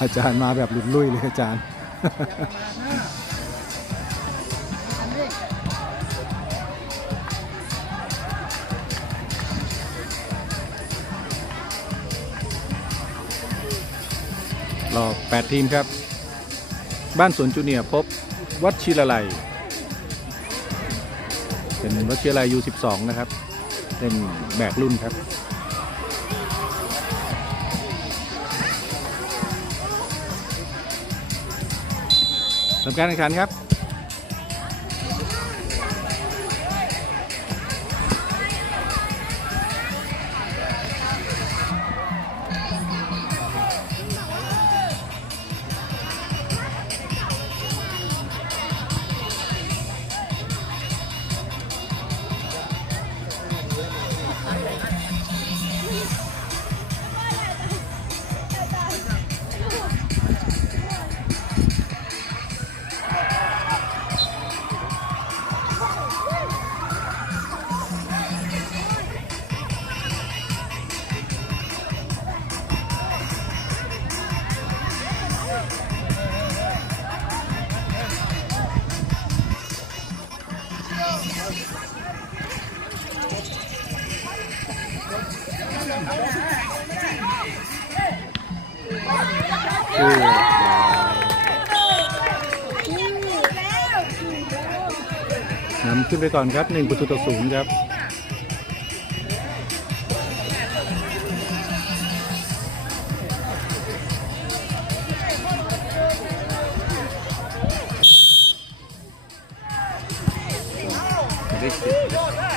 อาจารย์มาแบบหลุดลุยเลยอาจารย์รอบ8ทีมครับ บ้านสวนจูเนียพบวัดชิรไลยเป็นวัดชิรไลย U12 นะครับ เป็นแบกรุ่นครับ ทำการแข่งขันครับ ขึ้นไปก่อนครับ1ประตูต่อศูนย์ครับโ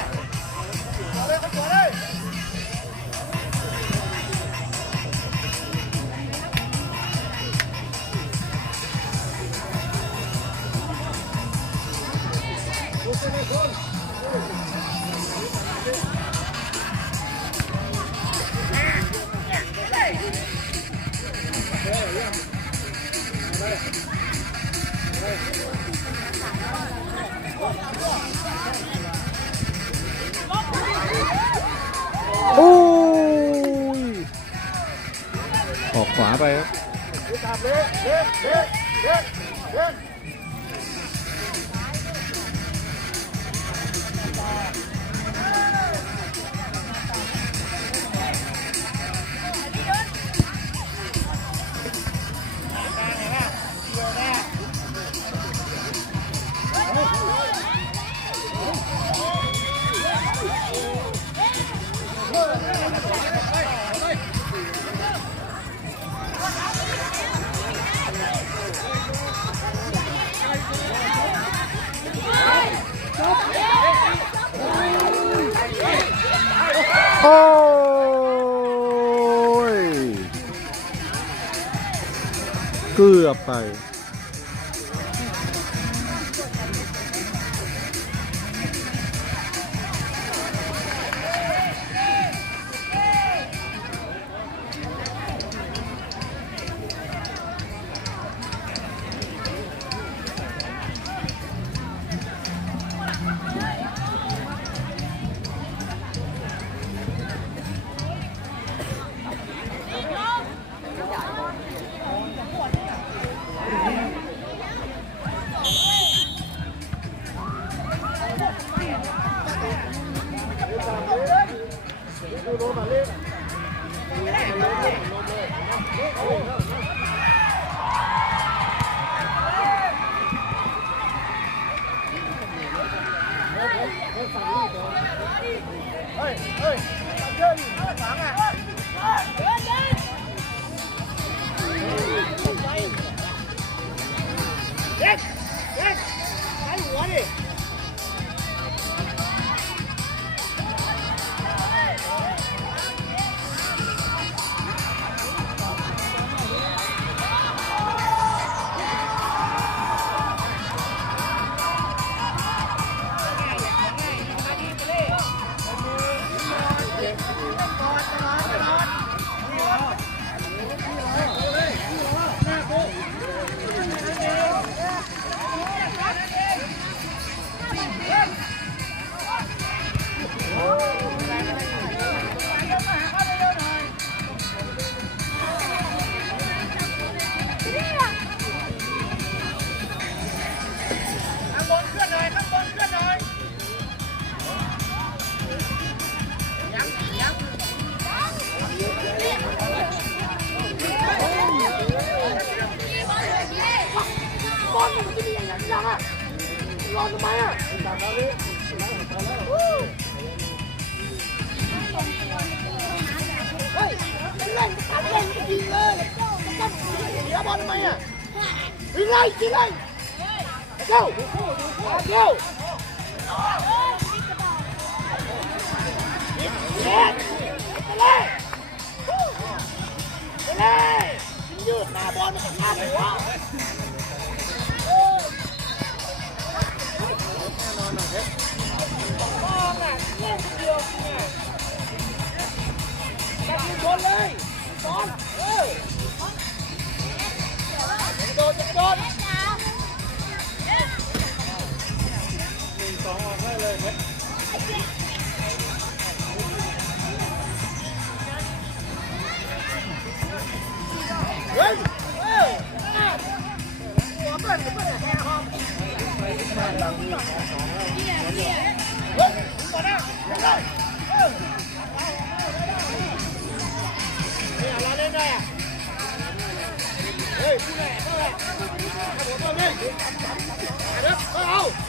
โอ้ย เกือบไป ยิงเลยยิงเลยเร็วเร็วเล่นไปเลยไปเลยยื ดหน้าบอลมันจะข้ามหัวมองอะเล่นคนเดียวจริงอะจับมือบอลเลยบอลเออจะโดนจะโดนเฮ้ยเออหัวเปิ้ลหัวเปิ้ลแห่ห้องเฮ้ยก่อนนะยังไงเออเนี่ยเราเล่นได้อะเฮ้ยผู้แหล่ผู้แหล่เอาผมเอาเลยเอาเด้อเอาเอาเดินยัดตัดเล่นเกี่ยวกันมันยากเออถือว่า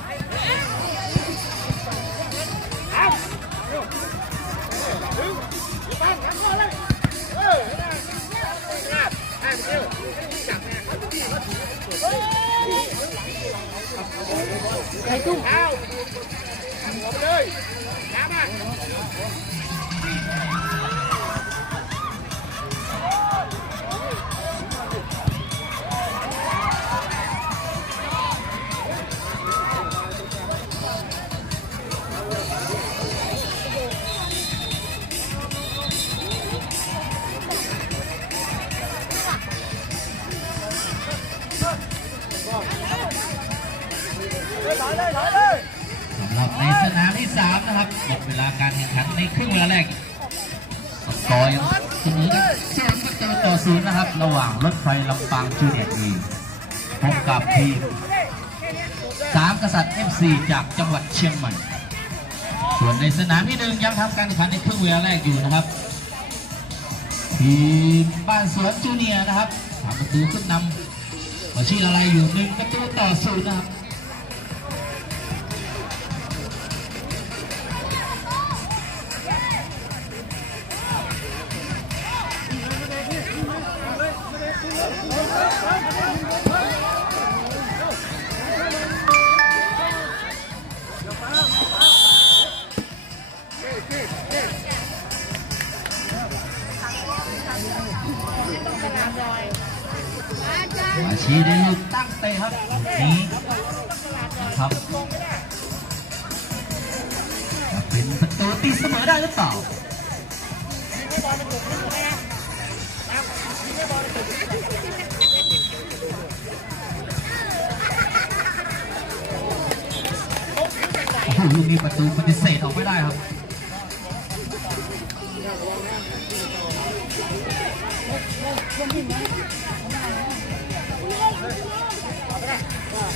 ยโอ้ยไปเดี ระหว่างรถไฟลำปางจูเนียร์เองพบกับทีมสามกษัตริย์ FC จากจังหวัดเชียงใหม่ ส่วนในสนามที่หนึ่งยังทำการแข่งขันในครึ่งเวลาแรกอยู่นะครับ ทีมบ้านสวนจูเนียร์นะครับทำประตูขึ้นนำมาชื่ออะไรอยู่หนึ่งประตูต่อศูนย์นะครับ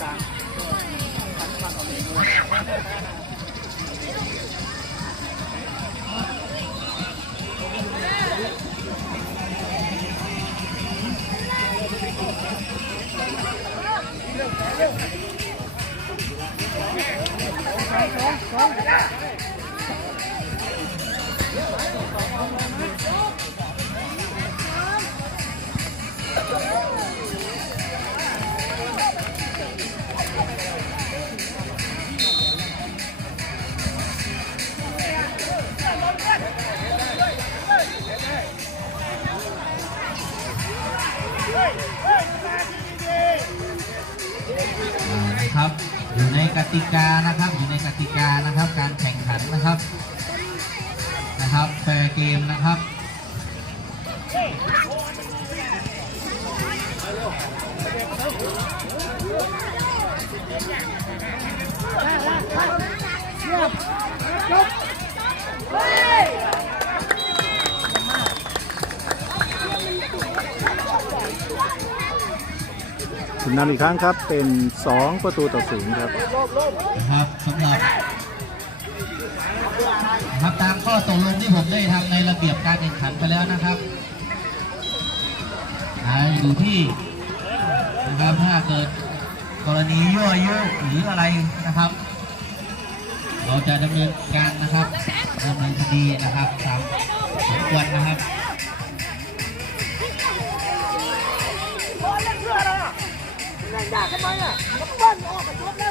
กลางพันพันเนำอีกครั้งครับเป็น 2 ประตูต่อศูนย์ครับนะครับสำหรับครับตามข้อตกลงที่ผมได้ทำในระเบียบการแข่งขันไปแล้วนะครับอ่าอยู่ที่นะครับถ้าเกิดกรณียั่วยุหรืออะไรนะครับ เราจะดำเนินการนะครับดำเนินคดีนะครับตามสมควรนะครับ เล่นยากทำไมอะแล้วก็เบิ้ลออกกับจบแล้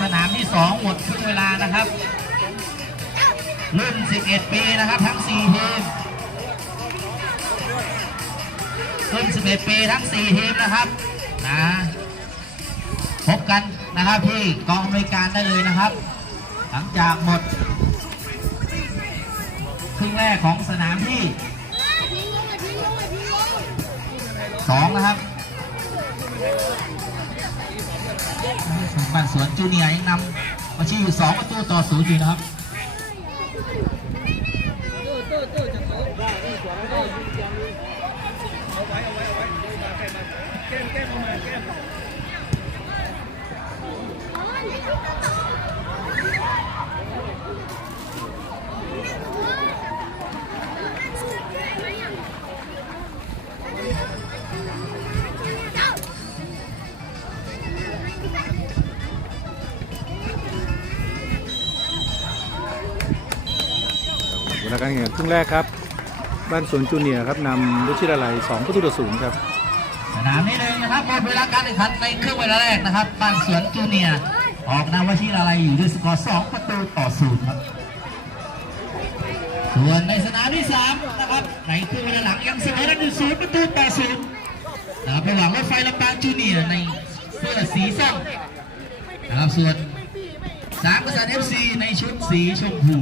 สนามที่ 2 หมดครึ่งเวลานะครับ รุ่น 11 ปีนะครับทั้ง 4 ทีม รุ่น 11 ปีทั้ง 4 ทีมนะครับนะพบกันนะครับที่กองอำนวยการได้เลยนะครับ หลังจากหมดครึ่งแรกของสนามที่ 2 นะครับ บ้านสวนจูเนียร์ยังนำมาชี้อยู่2ประตูต่อศูนย์อยู่นะครับ การแข่งขันครึ่งแรกครับ บ้านสวนจูเนียร์ครับนำวิชิตาลัย2ประตูต่อศูนย์ครับสนามนี้หนึ่งนะครับหมดเวลาการแข่งขันในครึ่งเวลาแรกนะครับ บ้านสวนจูเนียร์ออกนำวชิราลัยอยู่ด้วยสกอร์2ประตูต่อศูนย์ครับส่วนในสนามที่3นะครับในครึ่งเวลาหลังยังเสมอกันอยู่ศูนย์ประตูต่อศูนย์นะครับระหว่างรถไฟลำปางจูเนียร์ในเสื้อสีส้มนะครับส่วนสามกษัตริย์เอฟซีในชุดสีชมพู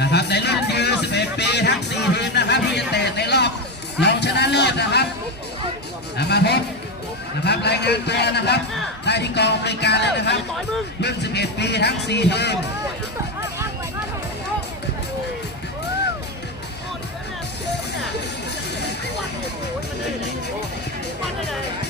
นะครับในรุ่นยู11 ปีทั้ง 4 ทีมนะครับที่จะเตะในรอบรองชนะเลิศนะครับมาพบนะครับรายงานตัวนะครับได้ที่กองบริการเลยนะครับรุ่น11 ปีทั้ง 4 ทีมเ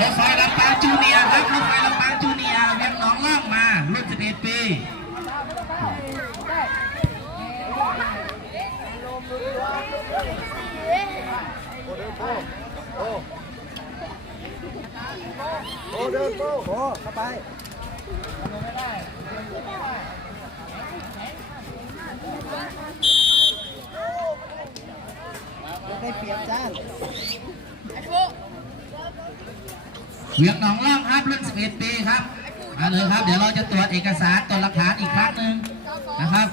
รถไฟลำปางจูเนียครับรถไฟลำปางจูเนียเวียงหนองล่องมารุ่น11ปีโอ้เดินโก้โอ้เข้าไปได้เปรียบจ้า เวียงหนองล่องครับรุ่น 11 ปีครับมาเลยครับ เดี๋ยวเราจะตรวจเอกสารตรวจหลักฐานอีกครั้งหนึ่งนะครับ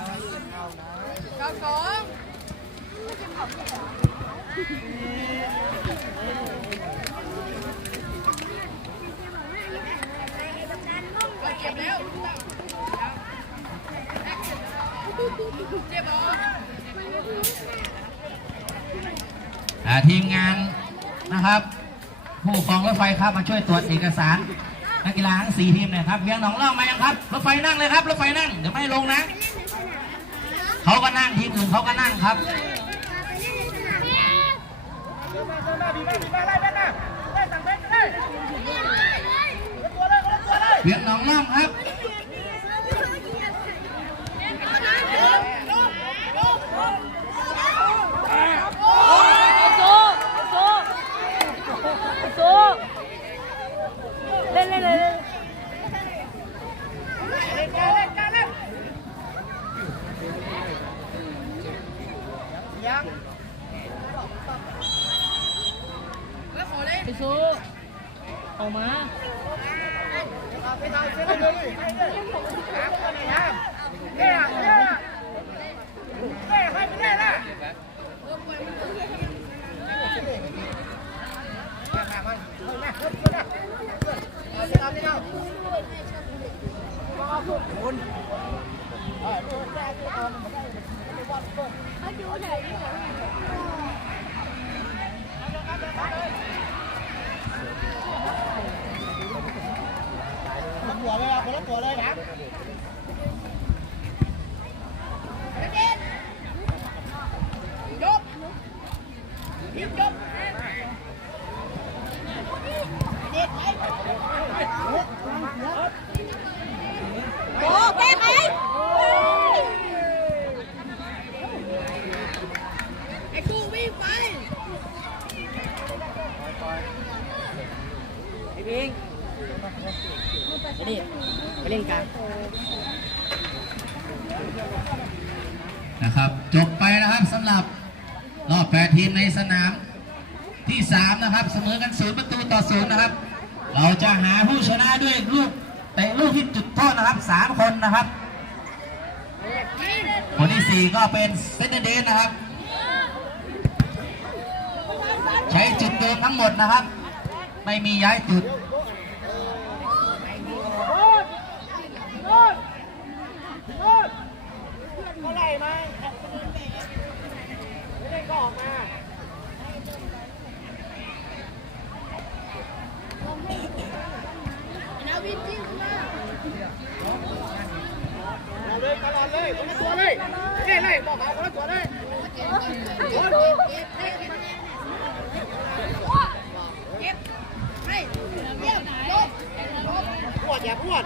อ่าทีมงานนะครับ ผู้ปกครองรถไฟครับมาช่วยตรวจเอกสารนักกีฬาทั้งสี่ทีมเนี่ยครับเวียงหนองล่องมายังครับ รถไฟนั่งเลยครับ รถไฟนั่งเดี๋ยวไม่ลงนะ เขาก็นั่งทีมอื่นเขาก็นั่งครับเดินมาเดินมาบีมาบีมาไล่แม่น่ะไล่สั่งแม่ก็ได้ตัวเลยคนละตัวเลยเวียงหนองล่องครับ เล่นเล่นเลย เล่นกันเล่นกันเล่นยัง ไปสู้ ออกมาเอาไปทำเส้นเลยให้เลยหาคนนี้ฮะแก่แก่แก่ให้ไปได้ละมามามาเฮ้ยแม่เฮ้ยเฮ้ยนะเอาสิเอาสิเอา คนละตัวเลยอะคนละตัวเลยนะยกยิบยก โอ้แก้ไหมไอ้กูวิ่งไปไอ้บิง ไอ้นี่ไปเล่นกันนะครับ จบไปนะครับสำหรับรอบแปดทีมในสนามที่สามนะครับเสมอกันศูนย์ประตูต่อศูนย์นะครับ เราจะหาผู้ชนะด้วยลูกเตะลูกที่จุดโทษนะครับสามคนนะครับคนที่สี่ก็เป็นเซนเดนนะครับ ใช้จุดเดิมทั้งหมดนะครับ ไม่มีย้ายจุด เขา ไหมไม่ได้ก็ออกมาเอาเลยตลอดเลยคนละตัวเลยเล่เลยบอกเอาคนละตัวเลยปวดอย่าปวด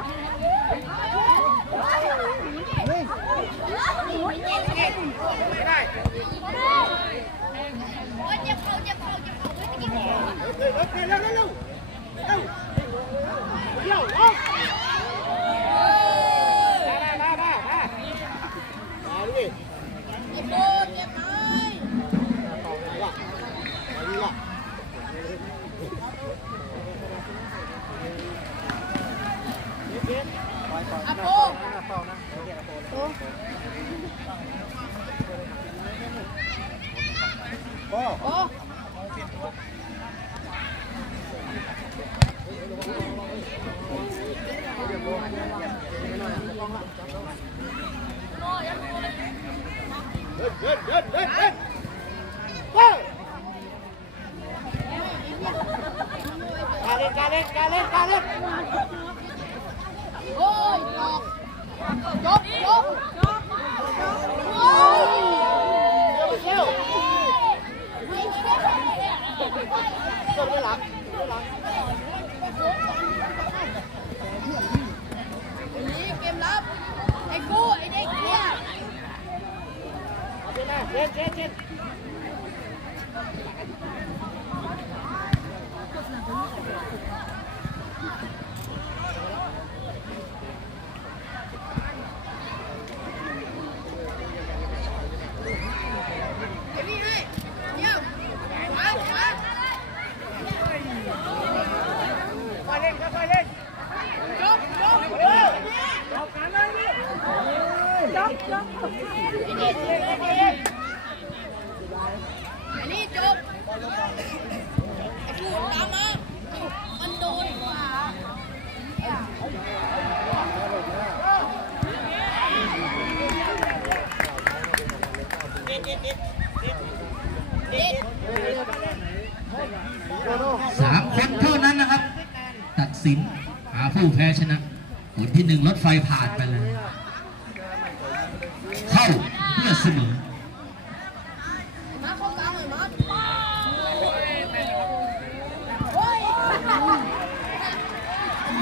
ไม่ได้เร็วเร็วเร็วเร็วเร็วเร็วลงมามามามามาดิต่อไหนล่ะมาดีล่ะ เดินเดินว้ารเล่นการเล่นการเล่นการเล่นโอ้ยจบจบจบโอ้ยเร็วเร็วกดไปหลังไปหลังนี่เกมรับไอ้กูไอ้เด็กเนี่ย เอาไปหน้าเจนเจนเจน ไอ้นี่ให้เยี่ยมมามา ค่อยเล่นค่อยเล่น จบจบ เร็ว ไอ้ นี่จบไอ้กูตามมามันโดนกว่าสามคนเท่านั้นนะครับ ตัดสินหาผู้แพ้ชนะคนที่หนึ่งรถไฟผ่านไปเลย เพื่อเสมอมาเข้ากลางเลยมาโอ้ย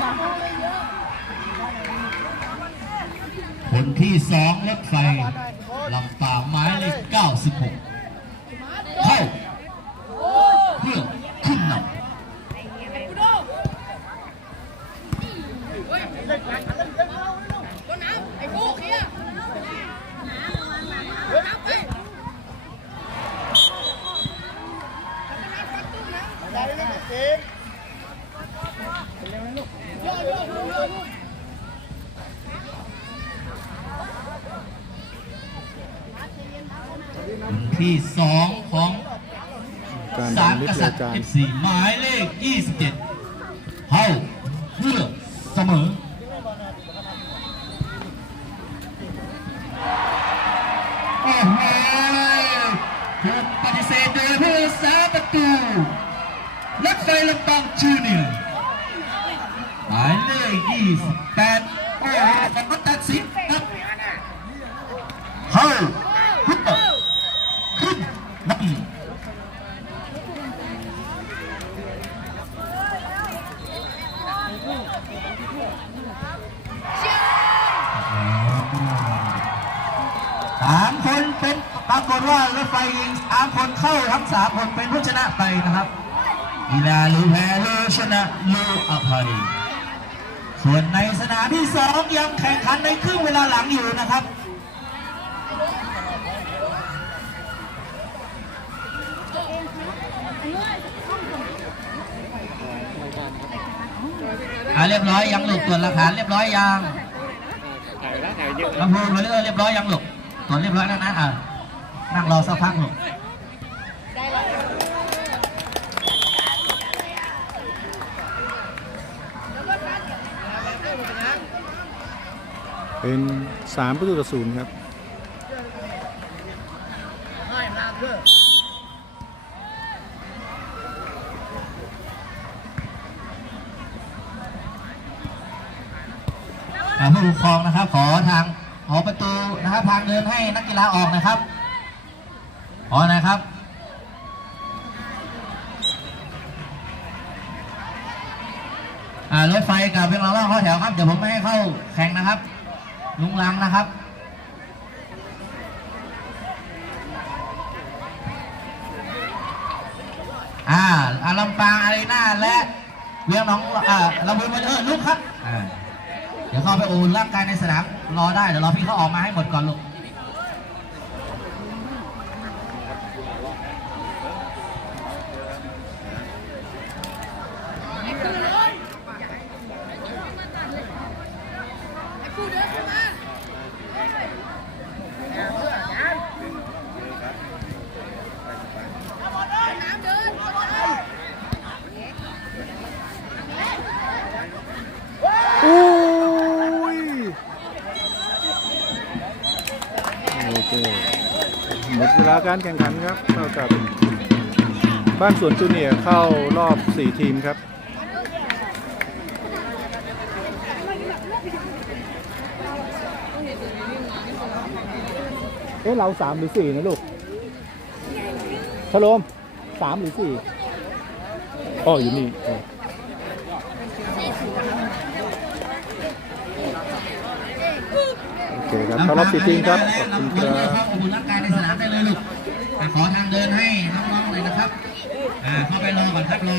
มาเลยเยอะคนที่สองรถไฟลำตางหมายเลข96 24 หมายเลข 27 ปรากฏว่ารถไฟยิงสามคนเข้าทั้งสามคนเป็นผู้ชนะไปนะครับกีฬาลูแพ้ลูชนะลูอภัย ส่วนในสนามที่สองยังแข่งขันในครึ่งเวลาหลังอยู่นะครับอันเรียบร้อยยังลูกตรวจหลักฐานเรียบร้อยยังลำพูนมาเรื่อยเรียบร้อยยังลูกตรวจเรียบร้อยแล้วนะอะ นั่งรอสักพักลูกเป็นสามประตูต่อศูนย์ครับให้มาเพื่ออ่าผู้ปกครองนะครับ ขอทางขอประตูนะครับทางเดินให้นักกีฬาออกนะครับ ขอนะครับ อ่ารถไฟกับเพียงเราล่าเข้าแถวครับ เดี๋ยวผมไม่ให้เข้าแข่งนะครับ ลุงลังนะครับ อ่าอาลำปางอารีนาและเวียงหน้องอ่าลำพูนวันเออลุกครับ อ่า เดี๋ยวเข้าไปอุ่นร่างกายในสนามรอได้ เดี๋ยวรอพี่เขาออกมาให้หมดก่อนลูก ไอ้คู่เลยไอ้คู่เดินเข้ามาน้ำเดินเข้ามา โอ้ยโอเคหมดเวลา การแข่งขันครับเท่ากับบ้านสวนจูเนียร์เข้ารอบ 4 ทีมครับ เอ๊ะเราสามหรือสี่นะลูกพะโลมสามหรือสี่อ๋ออยู่นี่เออโอเคครับเข้ารอบสี่ทีมครับขอบคุณครับเข้าอุ่นร่างกายในสนามได้เลยลูกแต่ ขอทางเดินให้น้องๆเลยนะครับ อ่าเข้าไปรอก่อนครับรอ